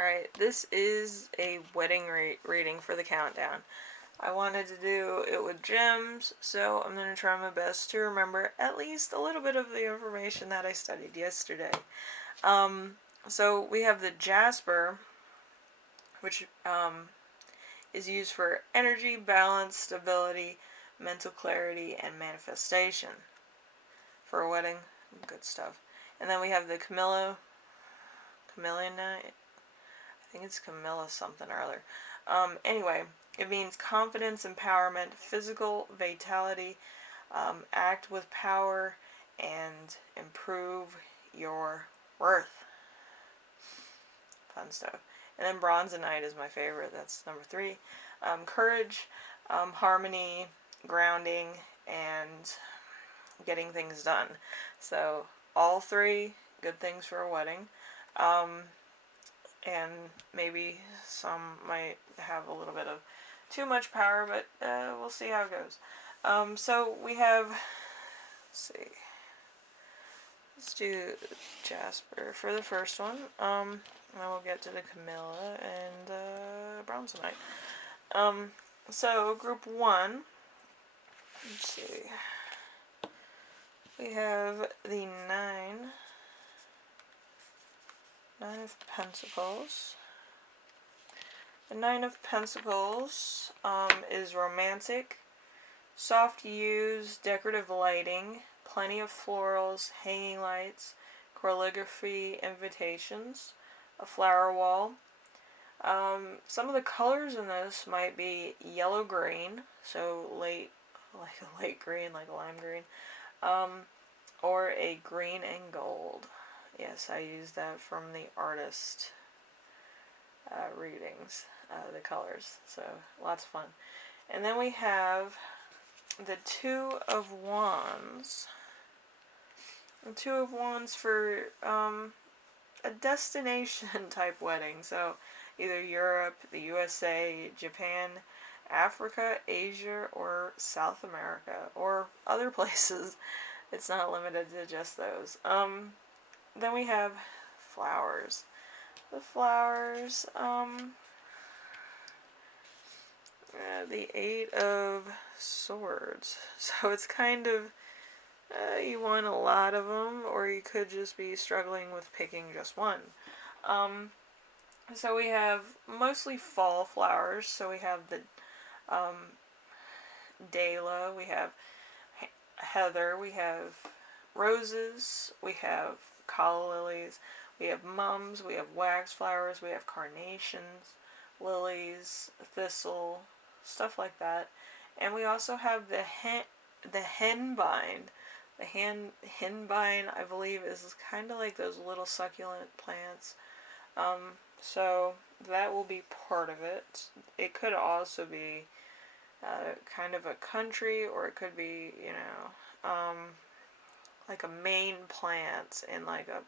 Alright, this is a wedding reading for the countdown. I wanted to do it with gems, so I'm going to try my best to remember at least a little bit of the information that I studied yesterday. So we have the jasper, which is used for energy, balance, stability, mental clarity, and manifestation. For a wedding, good stuff. And then we have the Carnalian, I think it's Camilla something or other. Anyway, it means confidence, empowerment, physical vitality, act with power, and improve your worth. Fun stuff. And then Bronzite is my favorite. That's number 3. Courage, harmony, grounding, and getting things done. So all 3 good things for a wedding. And maybe some might have a little bit of too much power, but we'll see how it goes. So we have, let's see, let's do Jasper for the first one, and then we'll get to the Camilla and Bronzite. So group 1, let's see, we have the Nine of Pentacles. The Nine of Pentacles is romantic, soft hues, decorative lighting, plenty of florals, hanging lights, calligraphy, invitations, a flower wall. Some of the colors in this might be yellow-green, so like a light green, like a lime green, or a green and gold. Yes, I used that from the artist readings, the colors, so lots of fun. And then we have the Two of Wands. The Two of Wands for a destination type wedding, so either Europe, the USA, Japan, Africa, Asia, or South America, or other places. It's not limited to just those. Then we have flowers. The flowers, the Eight of Swords. So it's kind of, you want a lot of them, or you could just be struggling with picking just one. So we have mostly fall flowers. So we have the Dahlia, we have heather, we have roses, we have calla lilies, we have mums, we have waxflowers, we have carnations, lilies, thistle, stuff like that. And we also have the Henbane. The Henbane, I believe, is kind of like those little succulent plants. So that will be part of it. It could also be kind of a country, or it could be, you know, like a main plant in like a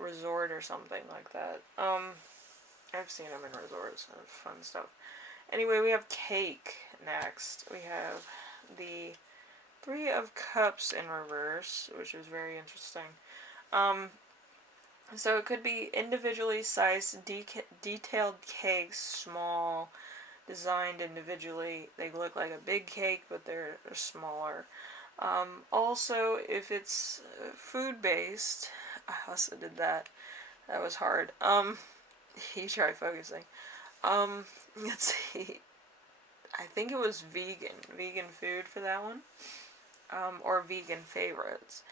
resort or something like that. I've seen them in resorts and fun stuff. Anyway, we have cake next. We have the Three of Cups in reverse, which is very interesting. So it could be individually sized, detailed cakes, small, designed individually. They look like a big cake, but they're smaller. Also, if it's food-based, I also did that. That was hard. You try focusing. Let's see. I think it was vegan food for that one, or vegan favorites.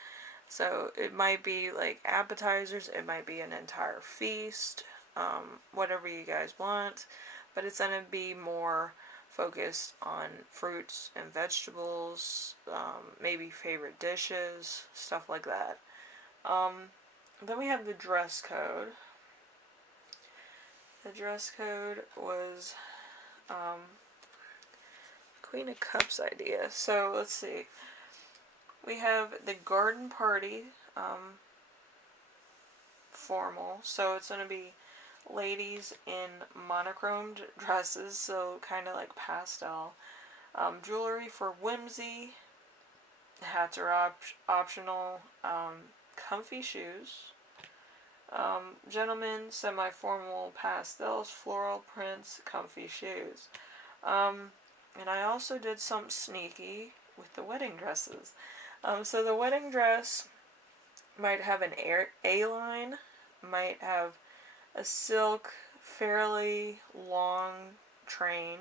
So it might be like appetizers, it might be an entire feast, whatever you guys want, but it's going to be more focused on fruits and vegetables, maybe favorite dishes, stuff like that. Then we have the dress code. The dress code was Queen of Cups idea. So let's see. We have the garden party, formal. So it's going to be ladies in monochromed dresses, so kind of like pastel. Jewelry for whimsy. Hats are optional. Comfy shoes. Gentlemen, semi-formal pastels, floral prints, comfy shoes. And I also did something sneaky with the wedding dresses. So the wedding dress might have an A-line, might have a silk, fairly long train.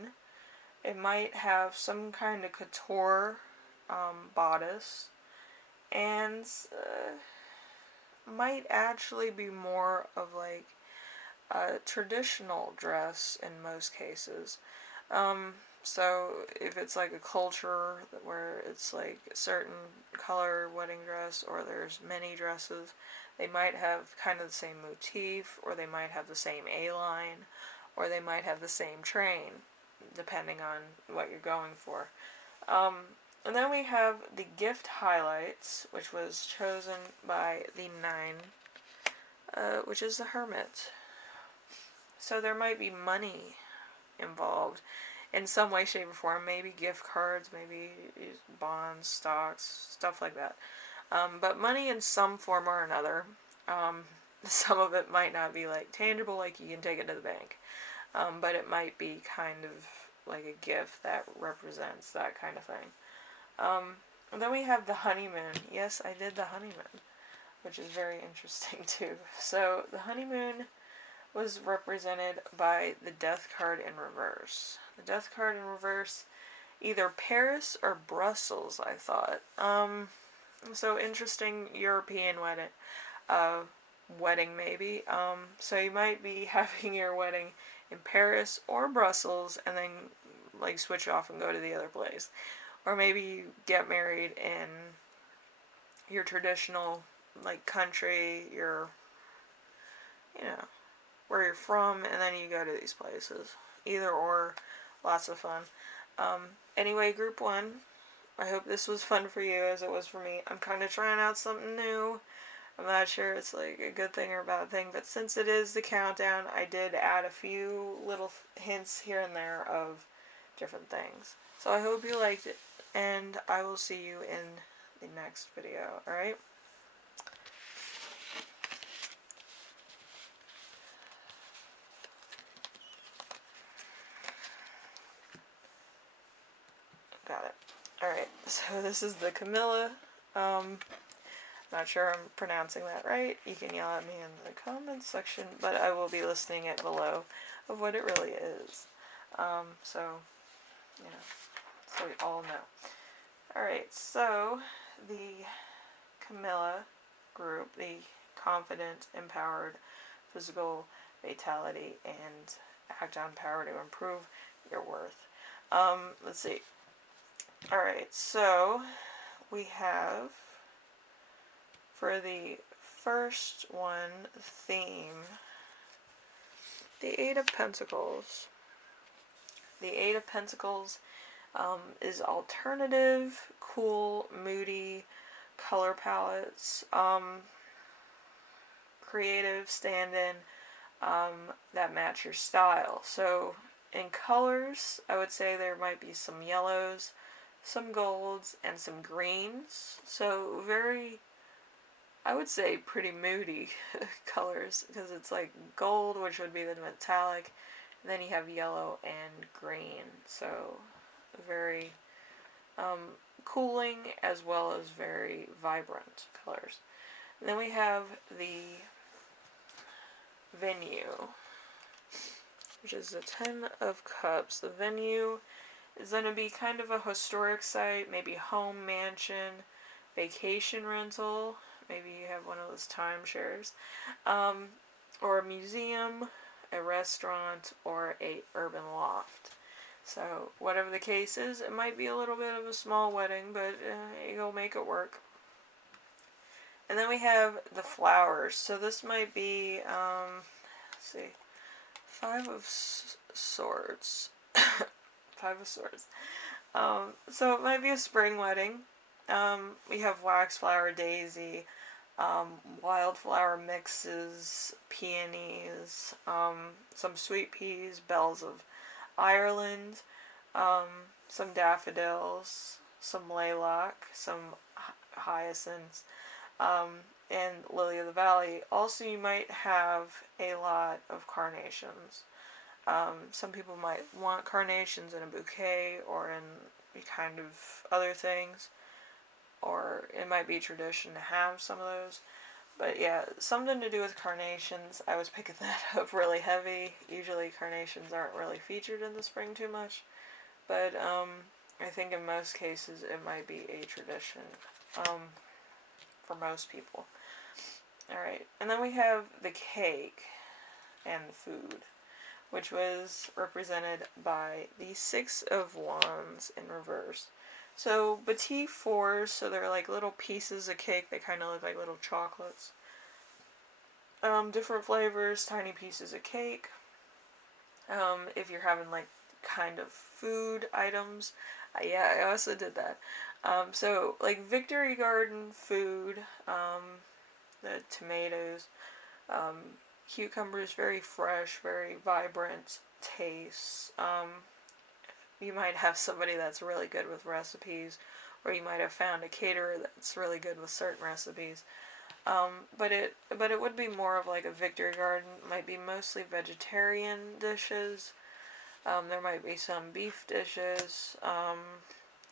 It might have some kind of couture bodice, and might actually be more of like a traditional dress in most cases. So if it's like a culture where it's like a certain color wedding dress, or there's many dresses, they might have kind of the same motif, or they might have the same A-line, or they might have the same train, depending on what you're going for. And then we have the gift highlights, which was chosen by the 9, which is the Hermit. So there might be money involved in some way, shape, or form. Maybe gift cards, maybe bonds, stocks, stuff like that. But money in some form or another. Some of it might not be like tangible, like you can take it to the bank. But it might be kind of like a gift that represents that kind of thing. And then we have the honeymoon. Yes, I did the honeymoon, which is very interesting too. So the honeymoon was represented by the death card in reverse. The death card in reverse, either Paris or Brussels, I thought. So interesting European wedding maybe. So you might be having your wedding in Paris or Brussels, and then like switch off and go to the other place. Or maybe you get married in your traditional like country, your, where you're from, and then you go to these places. Either or, lots of fun. Anyway, group 1, I hope this was fun for you as it was for me. I'm kind of trying out something new. I'm not sure it's like a good thing or a bad thing, but since it is the countdown, I did add a few little hints here and there of different things. So I hope you liked it, and I will see you in the next video, alright? Got it. Alright, so this is the Camilla. Not sure I'm pronouncing that right. You can yell at me in the comments section, but I will be listing it below of what it really is. So we all know. Alright, so the Camilla group, the confident, empowered, physical vitality, and act on power to improve your worth. Let's see. Alright, so we have, for the first one, theme, the 8 of Pentacles. The 8 of Pentacles is alternative, cool, moody color palettes, creative stand-in that match your style. So in colors, I would say there might be some yellows, some golds, and some greens. So very, I would say pretty moody colors, because it's like gold, which would be the metallic, and then you have yellow and green. So very cooling as well as very vibrant colors. And then we have the venue, which is the 10 of Cups. The venue is going to be kind of a historic site, maybe home, mansion, vacation rental. Maybe you have one of those timeshares, or a museum, a restaurant, or a urban loft. So whatever the case is, it might be a little bit of a small wedding, but you'll make it work. And then we have the flowers. So this might be, let's see, 5 of Swords. 5 of Swords. So it might be a spring wedding. We have waxflower, daisy, wildflower mixes, peonies, some sweet peas, bells of Ireland, some daffodils, some lilac, some hyacinths, and lily of the valley. Also, you might have a lot of carnations. Some people might want carnations in a bouquet or in kind of other things, or it might be tradition to have some of those. But yeah, something to do with carnations. I was picking that up really heavy. Usually carnations aren't really featured in the spring too much, but I think in most cases it might be a tradition for most people. Alright, and then we have the cake and the food, which was represented by the Six of Wands in reverse. So petit fours, so they're like little pieces of cake. They kind of look like little chocolates. Different flavors, tiny pieces of cake. If you're having like kind of food items, yeah, I also did that. So like Victory Garden food, the tomatoes, cucumbers, very fresh, very vibrant taste. You might have somebody that's really good with recipes, or you might have found a caterer that's really good with certain recipes. But it would be more of like a Victory Garden. It might be mostly vegetarian dishes. There might be some beef dishes.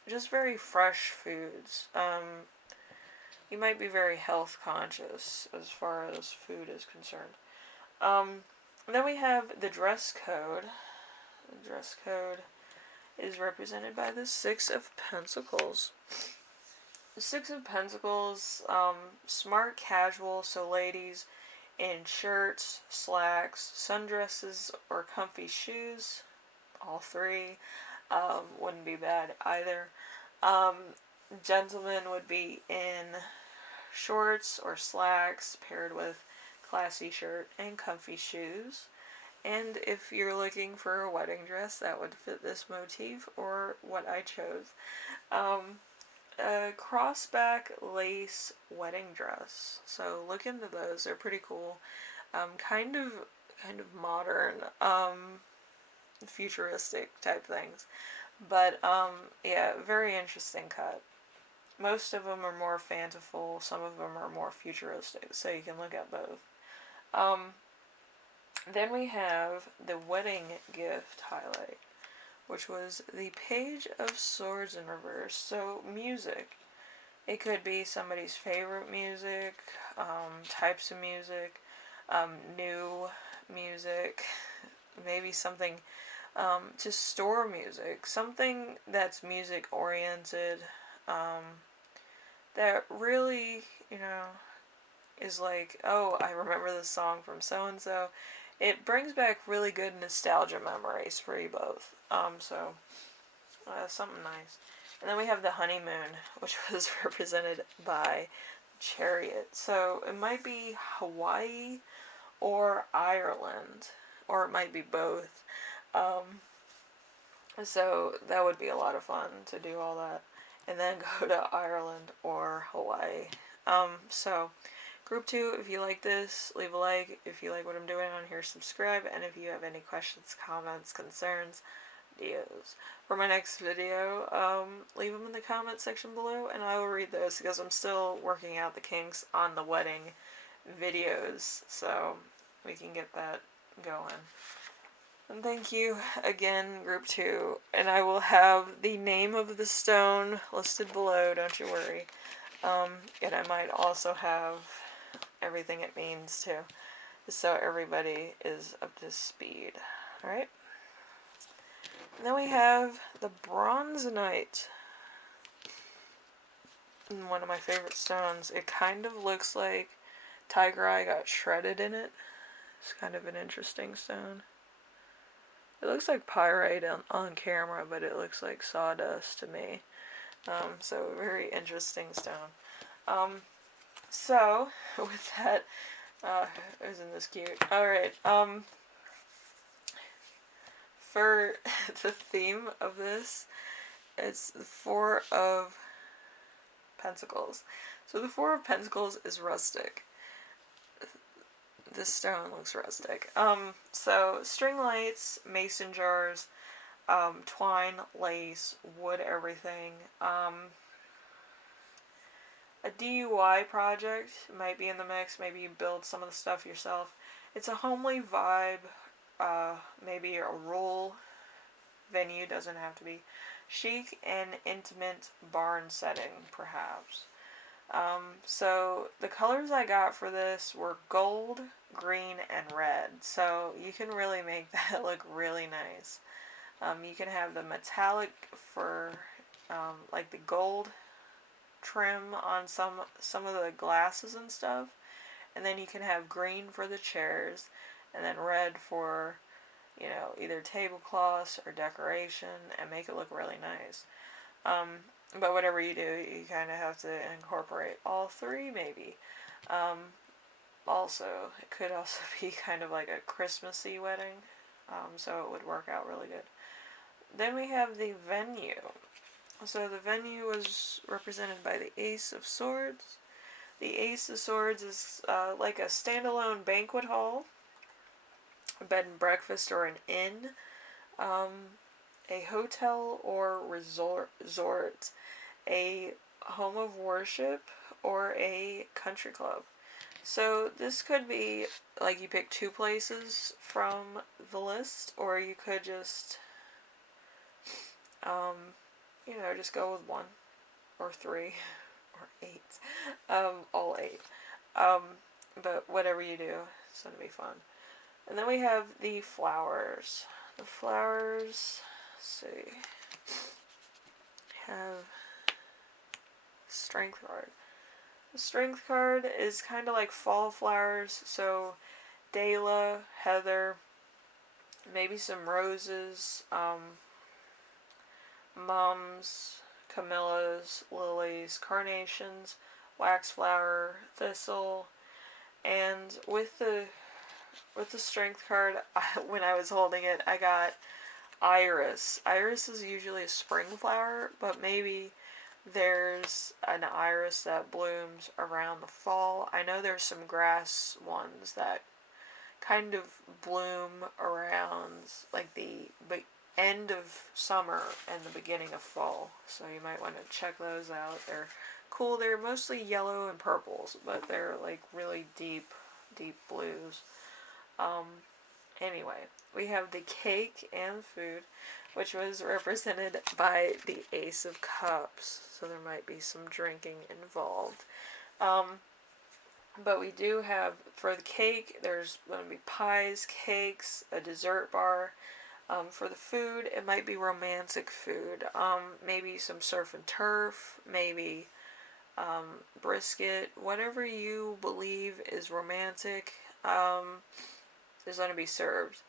Just very fresh foods. You might be very health conscious as far as food is concerned. Then we have the dress code. The dress code is represented by the Six of Pentacles. The Six of Pentacles, smart casual, so ladies in shirts, slacks, sundresses, or comfy shoes, all three, wouldn't be bad either. Gentlemen would be in shorts or slacks paired with classy shirt and comfy shoes. And if you're looking for a wedding dress that would fit this motif or what I chose, a crossback lace wedding dress. So look into those; they're pretty cool. Kind of modern, futuristic type things. But yeah, very interesting cut. Most of them are more fanciful. Some of them are more futuristic. So you can look at both. Then we have the wedding gift highlight, which was the Page of Swords in reverse. So music. It could be somebody's favorite music, types of music, new music, maybe something to store music, something that's music oriented, that really, is like, oh, I remember this song from so-and-so. It brings back really good nostalgia memories for you both. So something nice. And then we have the honeymoon, which was represented by Chariot. So it might be Hawaii or Ireland, or it might be both. So that would be a lot of fun to do all that, and then go to Ireland or Hawaii. So group 2, if you like this, leave a like. If you like what I'm doing on here, subscribe. And if you have any questions, comments, concerns, ideas for my next video, leave them in the comment section below, and I will read those because I'm still working out the kinks on the wedding videos, so we can get that going. And thank you again, group 2, and I will have the name of the stone listed below, don't you worry. And I might also have everything it means too, so everybody is up to speed. Alright? And then we have the Bronzite. One of my favorite stones. It kind of looks like tiger eye got shredded in it. It's kind of an interesting stone. It looks like pyrite on camera, but it looks like sawdust to me. So very interesting stone. So with that, isn't this cute? Alright, for the theme of this, it's the Four of Pentacles. So the Four of Pentacles is rustic. This stone looks rustic. So string lights, mason jars, twine, lace, wood, everything. A DIY project might be in the mix. Maybe you build some of the stuff yourself. It's a homely vibe. Maybe a rural venue, doesn't have to be. Chic and intimate barn setting, perhaps. So the colors I got for this were gold, green, and red. So you can really make that look really nice. You can have the metallic for like the gold trim on some of the glasses and stuff, and then you can have green for the chairs, and then red for either tablecloths or decoration, and make it look really nice. But whatever you do, you kind of have to incorporate all three, maybe. Also, it could also be kind of like a Christmassy wedding, so it would work out really good. Then we have the venue. So the venue was represented by the Ace of Swords. The Ace of Swords is like a standalone banquet hall, a bed and breakfast or an inn, a hotel or resort, a home of worship, or a country club. So this could be like you pick two places from the list, or you could just just go with one, or three, or eight. All eight. But whatever you do, it's going to be fun. And then we have the flowers. The flowers, let's see, have strength card. The strength card is kind of like fall flowers, so Dahlia, heather, maybe some roses, mums, camellias, lilies, carnations, waxflower, thistle, and with the strength card, when I was holding it, I got iris. Iris is usually a spring flower, but maybe there's an iris that blooms around the fall. I know there's some grass ones that kind of bloom around like the end of summer and the beginning of fall, so you might want to check those out. They're cool. They're mostly yellow and purples, but they're like really deep blues. Anyway, we have the cake and food, which was represented by the Ace of Cups, so there might be some drinking involved. But we do have, for the cake, there's going to be pies, cakes, a dessert bar. For the food, it might be romantic food. Maybe some surf and turf, maybe brisket, whatever you believe is romantic, is going to be served.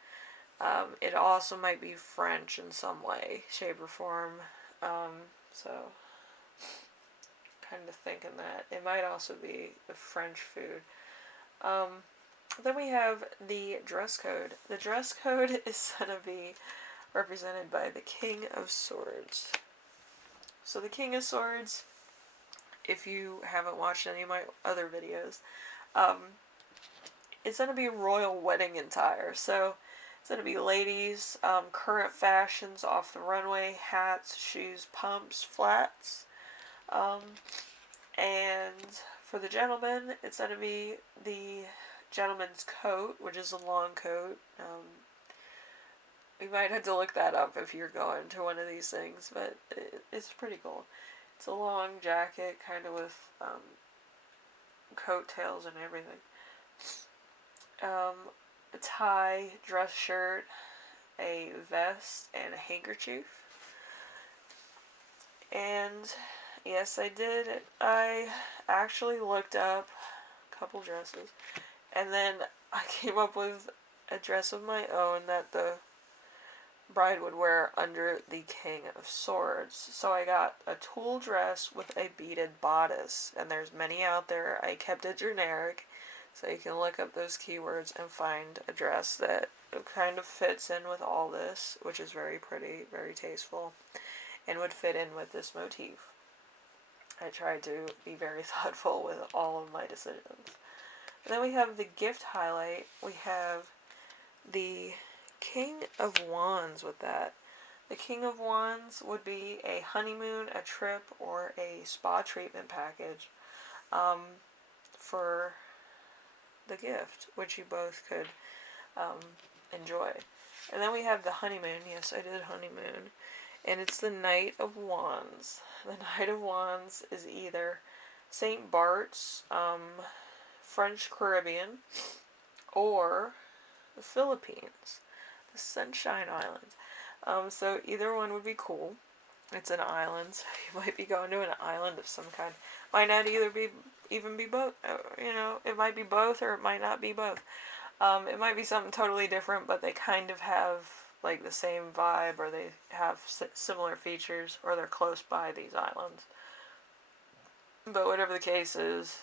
It also might be French in some way, shape, or form. So, kind of thinking that. It might also be the French food. Then we have the dress code. The dress code is going to be represented by the King of Swords. So the King of Swords, if you haven't watched any of my other videos, it's going to be royal wedding attire. So it's going to be ladies, current fashions off the runway, hats, shoes, pumps, flats. And for the gentlemen, it's going to be the gentleman's coat, which is a long coat. You might have to look that up if you're going to one of these things, but it's pretty cool. It's a long jacket, kind of with coattails and everything. A tie, dress shirt, a vest, and a handkerchief. And yes, I did. I actually looked up a couple dresses, and then I came up with a dress of my own that the bride would wear under the King of Swords. So I got a tulle dress with a beaded bodice, and there's many out there. I kept it generic, so you can look up those keywords and find a dress that kind of fits in with all this, which is very pretty, very tasteful, and would fit in with this motif. I tried to be very thoughtful with all of my decisions. And then we have the gift highlight. We have the King of Wands with that. The King of Wands would be a honeymoon, a trip, or a spa treatment package. for the gift, which you both could enjoy. And then we have the honeymoon. Yes, I did honeymoon. And it's the Knight of Wands. The Knight of Wands is either St. Bart's, French Caribbean, or the Philippines, the Sunshine Islands. So either one would be cool. It's an island, so you might be going to an island of some kind. Might not even be both. It might be both, or it might not be both. It might be something totally different, but they kind of have like the same vibe, or they have similar features, or they're close by these islands. But whatever the case is,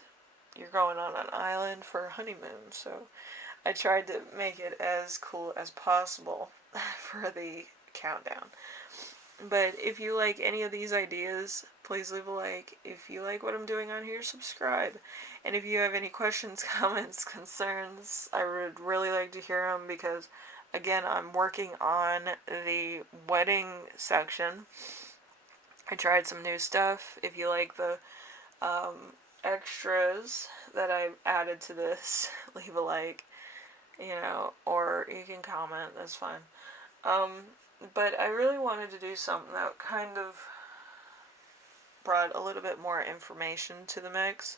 you're going on an island for a honeymoon, so I tried to make it as cool as possible for the countdown. But if you like any of these ideas, please leave a like. If you like what I'm doing on here, subscribe. And if you have any questions, comments, concerns, I would really like to hear them, because, again, I'm working on the wedding section. I tried some new stuff. If you like the extras that I added to this, leave a like, or you can comment, that's fine. But I really wanted to do something that kind of brought a little bit more information to the mix.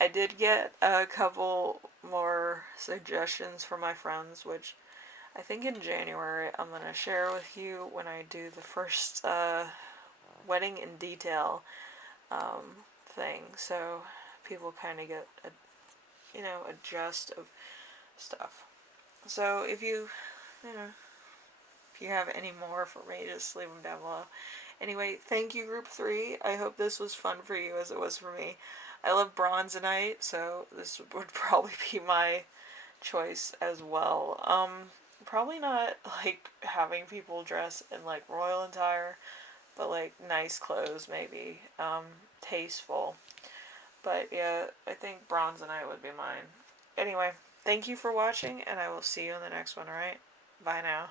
I did get a couple more suggestions from my friends, which I think in January I'm going to share with you when I do the first wedding in detail thing, so people kind of get a gist of stuff. So if you have any more for me, just leave them down below. Anyway, thank you, Group 3. I hope this was fun for you as it was for me. I love Bronzite, so this would probably be my choice as well. Probably not, like, having people dress in, like, royal attire, but, like, nice clothes, maybe. Tasteful. But, yeah, I think Bronzite would be mine. Anyway, thank you for watching, and I will see you in the next one, alright? Bye now.